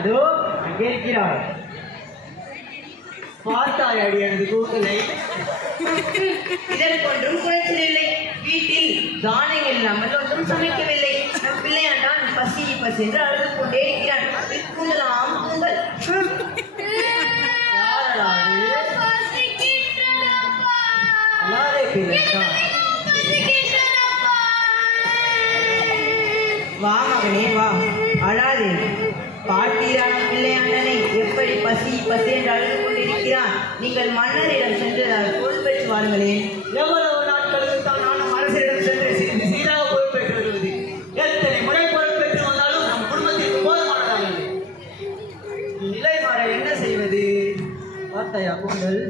அதோ அங்கே இருக்கிறார். பார்த்தாய் அடி எனது கூட்டலை. இதற்கொன்றும் குறைச்சல் இல்லை. வீட்டில் தானியங்கள் இல்லாமல் ஒன்றும் சமைக்கவில்லை. நம் பிள்ளையாண்டான் பசி பசி என்று அழுது கொண்டே இருக்கிறான். கூந்தலாம் கூந்தல். வா மகனே வா, அழாதே. பாட்டீரான பிள்ளையாண்டனை எப்படி பசி பசி என்று அழுது கொண்டிருக்கிறான். நீங்கள் மன்னரிடம் சென்று பொருள் பெற்று வாருங்களேன். எவ்வளவு நாட்களுக்கு தான் நானும் அரசிடம் சென்று சீராக பொருள் பெற்று வருவது. எத்தனை முறை பொருள் பெற்று வந்தாலும் நம் குடும்பத்திற்கு போதுமானதாக நிலை மாற என்ன செய்வது? பார்த்தாயா கூந்தல்?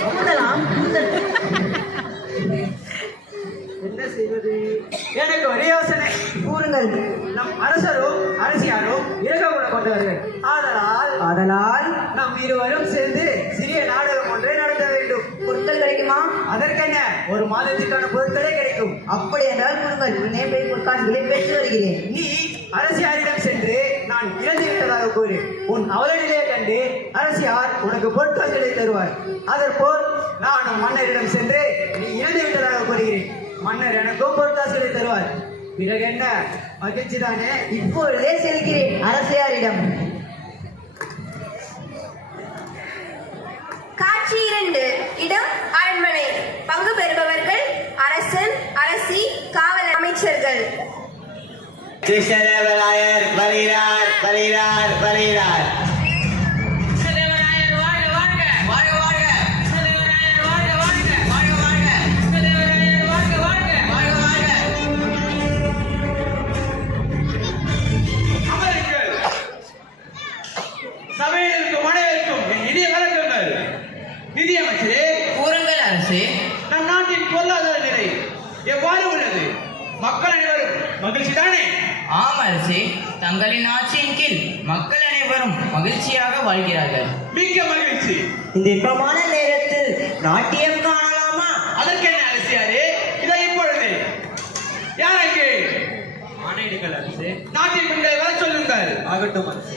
கூந்தலாம் கூந்தல். என்ன செய்வது? எனக்கு ஒரே யோசனை. கூறுங்கள். நம் அரசரும் அரசியாரும் இறக்க கொண்டவர்கள். ஆதலால் நம் இருவரும் சேர்ந்து சிறிய நாடகம் ஒன்றை நடத்த வேண்டும். பொருட்கள் கிடைக்குமா? அதற்கென்ன, ஒரு மாதத்திற்கான பொருட்களே கிடைக்கும். அப்படி என்றால் கூறுங்கள். உடனே போய் பொற்காசுகளை பெற்று வருகிறேன். நீ அரசியாரிடம் சென்று நான் இறந்து விட்டதாக கூறு. உன் அவலநிலையை கண்டு அரசியார் உனக்கு பொற்காசுகளை தருவார். அதற்போல் நானும் மன்னரிடம் சென்று நீ இறந்து விட்டதாக கூறுகிறேன். மன்னர் எனக்கும் பொற்காசுகளை தருவார். பிறகு என்ன, மகிழ்ச்சி தானே? இப்பொழுதே செல்கிறேன் அரசியாரிடம். காட்சி 2. இடம் அரண்மனை. பங்கு பெறுபவர்கள் அரசன், அரசி, காவல் அமைச்சர்கள். கிருஷ்ணதேவராயர் வருகிறார் வருகிறார் வருகிறார். சபையிலிருக்கும் அனைவருக்கும் என் இனிய வணக்கங்கள். நிதியமைச்சரே, கூறுங்கள் அரசே. நம் நாட்டின் பொருளாதார நிலை எவ்வாறு உள்ளது? மக்கள் அனைவரும் மகிழ்ச்சி தானே? ஆம் அரசே, தங்களின் ஆட்சியின் கீழ் மக்கள் அனைவரும் மகிழ்ச்சியாக வாழ்கிறார்கள். மிக்க மகிழ்ச்சி. இந்த இன்பமான நேரத்தில் நாட்டியம் காணலாமா? அதற்கென்ன அரசியாரே, இதை இப்பொழுது யார் அங்கே? ஆணையிடுங்கள் அரசே. நாட்டின் பெண்களை வர சொல்லுங்கள். ஆகட்டும் அரசே.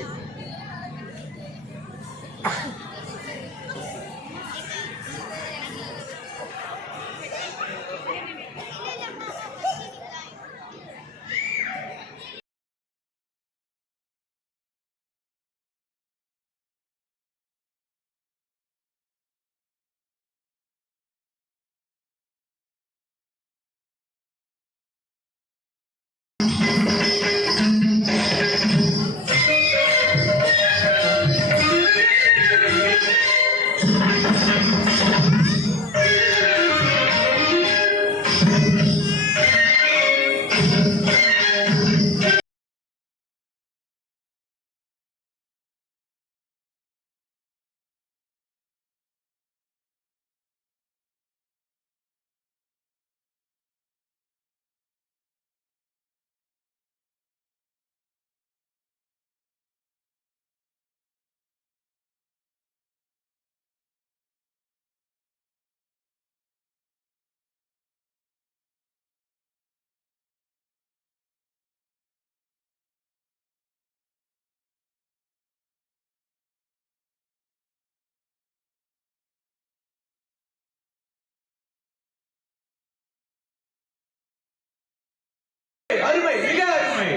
அருமை, மிக அருமை.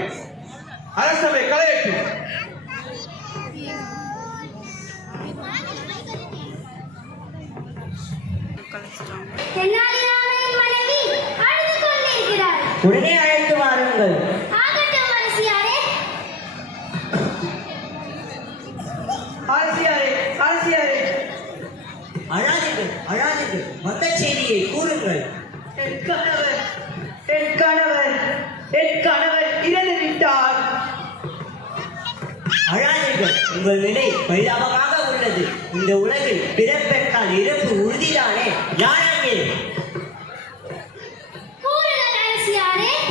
அரசவை கலையட்டும். உடனே அழைத்து வாருங்கள். அரசியாரே, அரசியாரே, அழாதீர்கள் அழாதீர்கள். மொத்த செய்தியை கூறுங்கள். என் கணவர் என் கணவர் என் கணவர் இறந்து விட்டார். அழாதீர்கள். உங்கள் நிலை பரிதாபமாக உள்ளது. இந்த உலகில் பிறப்பெற்றால் இறப்பு உறுதிதானே. யாராங்கே?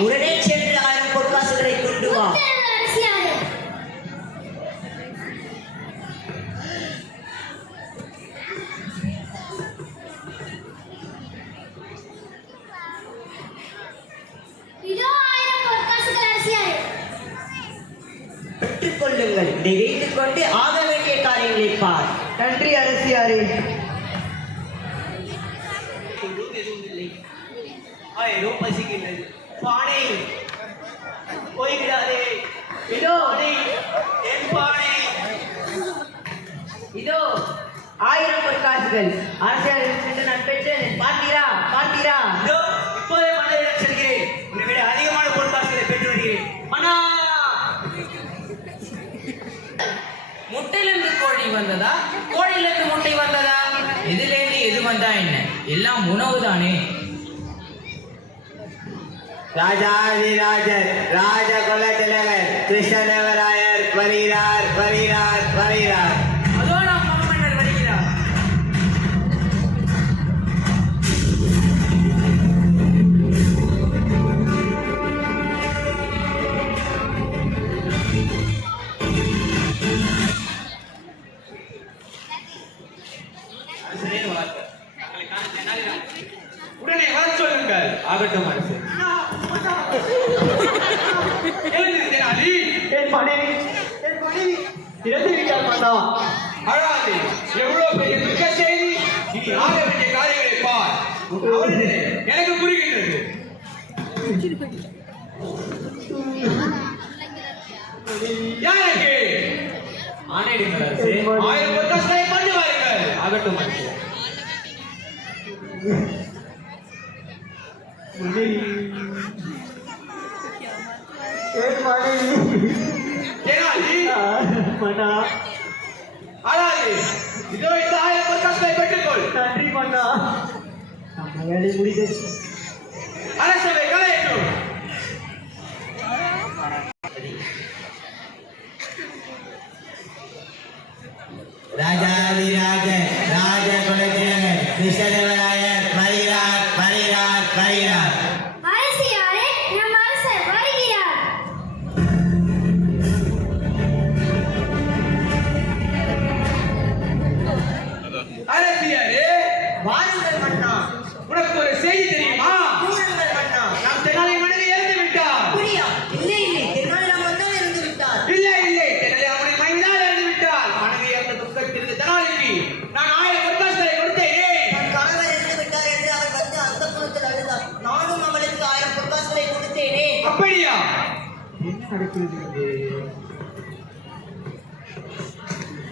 உடனே சென்று 1000 பொற்காசுகளை கொண்டு வா. பெற்றுக்கொள்ளுங்கள். இதை வைத்துக் கொண்டு ஆக வேண்டிய காரியங்களை பார். நன்றி அரசியாரே. ஏதோ பசிக்கின்றது. பானை போய்விடாதே. இதோ என் பானை. இதோ 1000 பொற்காசுகள் அரசியாரிடம் சென்று நான் பெற்றேன். பார்த்தீரா பார்த்தீரா? இதோ இப்போதே மன்னரிடம் செல்கிறேன். உன்னை விட அதிகமான பொற்காசுகளை பெற்று வருகிறேன். மன்னா, முட்டையிலிருந்து கோழி வந்ததா, கோழியிலிருந்து முட்டை வந்ததா, எதிலேருந்து எது வந்தா என்ன, எல்லாம் உணவு தானே. ராஜாதிராஜர் ராஜகுல திலகர் கிருஷ்ணதேவராயர் வருகிறார் வருகிறார் வருகிறார். அதோ நாம் மாமன்னர் வருகிறார். உடனே வர சொல்லுங்கள். ஆகட்டும் அரசே. எழுந்திரு தெனாலி. என் மனைவி இறந்து விட்டார் மன்னா. அழாதே. எவ்வளவு பெரிய துக்க செய்தி. இனி ஆக வேண்டிய காரியங்களை பார். அவரிலே எனக்கு புரிகின்றது. யாருக்கு ஆணையிடுங்கள் அரசே. 1000 பொற்காசுகளை கொண்டு வாருங்கள். ஆகட்டும் அரசே. தெனாலி, மன்னா, அழாதே. இதோ இந்த 1000 பொற்காசுகளை பெற்றுக்கொள். நன்றி மன்னா. நம்ம வேலை முடிந்தது. அரசவை கலையட்டும். ராஜாதிராஜர் ராஜகுல திலகர் கிருஷ்ணதேவராயர் வருகிறார் வருகிறார் வருகிறார். அரசியாரே, நம் அரசர் வருகிறார். அரசியாரே, வாருங்கள் மன்னா. உனக்கு ஒரு செய்தி தெரியுமா? கூறுங்கள் மன்னா. நம் தெனாலி மனைவி இறந்து விட்டார். அப்படியா? இல்லை இல்லை, தென்னாலிராமன் மன்னர் இருந்து விட்டார். இல்லை இல்லை, தெனாலி அவனை மனைவிதான் இறந்து விட்டார். மனைவி இறந்த துக்கத்திற்கு தெனாலிக்கு நான் 1000 பொற்காசுகளை கொடுத்தேனே. தன் கணவர் இருந்து விட்டார் என்று அவர் வந்து அந்தப்புறத்தில் அழுதார். நானும் அவளுக்கு 1000 பொற்காசுகளை கொடுத்தேனே. அப்படியா? என்ன நடக்கிறது?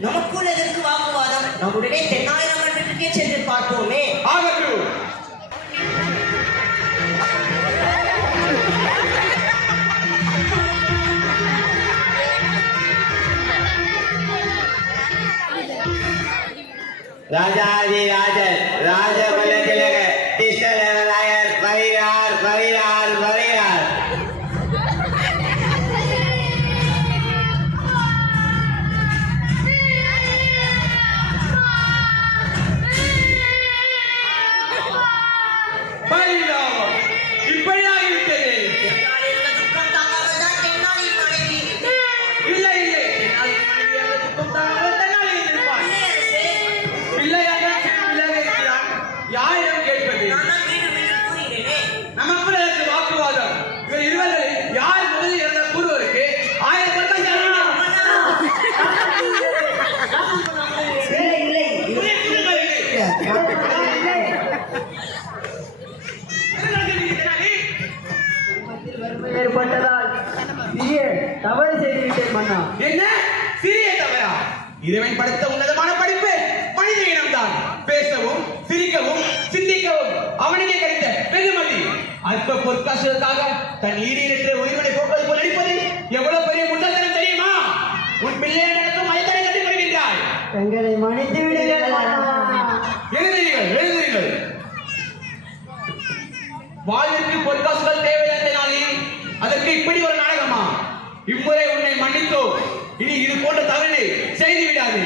நமக்குள் எதற்கு வாக்குவாதம்? நம்முடனே தென்னாலிராமன் மன்றத்திற்கே சென்று பார்த்தோமே. ஆகட்டும். ராஜாதிராஜர் ராஜகுல திலகர் கிருஷ்ணதேவராயர் வருகிறார் வருகிறார் வருகிறார். பரிதாபம். இப்படியாகிவிட்டது. தென்னாலிராமன் துக்கம் தாங்காமல் தான் தென்னாலியின் மனைவி. இல்லை இல்லை, தெனாலி மனைவி இறந்த துக்கம் தாங்காமல் தெனாலி இருப்பார். இல்லை அரசே, பிள்ளையாக பிள்ளையாக இருக்கிறான். யாரிடம் கேட்பது? நான் தான் மீண்டும் மீண்டும் கூறுகிறேனே. நமக்குள்ள எனக்கு வாக்குவாதம். இவர் இருவரில் யார் முதலில் இறந்த கூறுவதற்கு 1000 பொற்காசு அளிக்கலாம். இல்லை இல்லை, புரிய சொல்லுங்கள். என்ன நடக்குது தெனாலி? வறுமை ஏற்பட்டதால் சிறிய தவறு செய்துவிட்டேன் மன்னா. என்ன சிறிய தவறா? இறைவன் படைத்த உன்னதமான படைப்பு மனித இனம்தான். பேசவும் சிரிக்கவும் சிந்திக்கவும் அவனுக்கே கிடைத்த வெகுமதி. அல்ப பொற்காசுகளுக்காக தன் ஈடேற்ற உயிர்களை போக்குவது போல் நடிப்பது எவ்வளவு பெரிய முட்டாள்தனம் தெரியுமா? உன் பிள்ளைகளுக்கும் மயத்தனை கட்டி வருகின்றாய். எங்களை மன்னித்து விடுங்கள் மன்னா. எழுதுங்கள் எழுதுங்கள். வாழ்விற்கு பொற்காசுகள் தேவையானாலே அதற்கு இப்படி ஒரு நாடகமா? இம்முறை உன்னை மன்னித்தோ, இனி இது போன்ற தவறினை செய்து விடாது.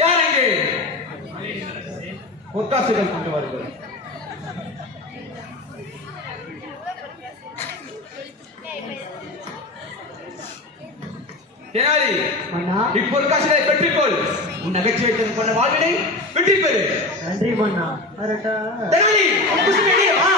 யார் அங்கு? பொற்காசுகள் கொண்டு வருங்கள். தெனாலி, மன்னா, இப்பொற்காசுகளை பெற்றுக்கொள். உன் நகைச்சுவை கொண்ட வாழ்வினை வெற்றி பெறு. நன்றி மன்னா. வரட்டா? தெனாலி, உன் குசுமை எங்கே? வா.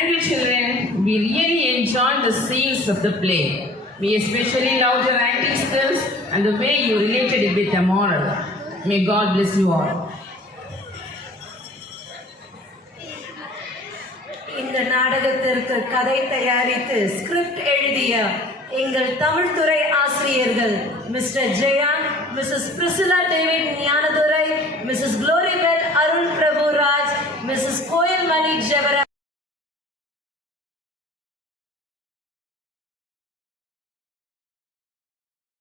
Thank you, children. We really enjoyed the scenes of the play. We especially loved your acting skills and the way you related it with the moral. May God bless you all. இந்த நாடகத்திற்கு கதை தயாரித்து script எழுதிய எங்கள் தமிழ் துறை ஆசிரியர்கள் Mr Jaya, Mrs Priscilla David Gnanadurai, Mrs Gloribel Arun Prabhuraj, Mrs Koyalmani ஜெவரா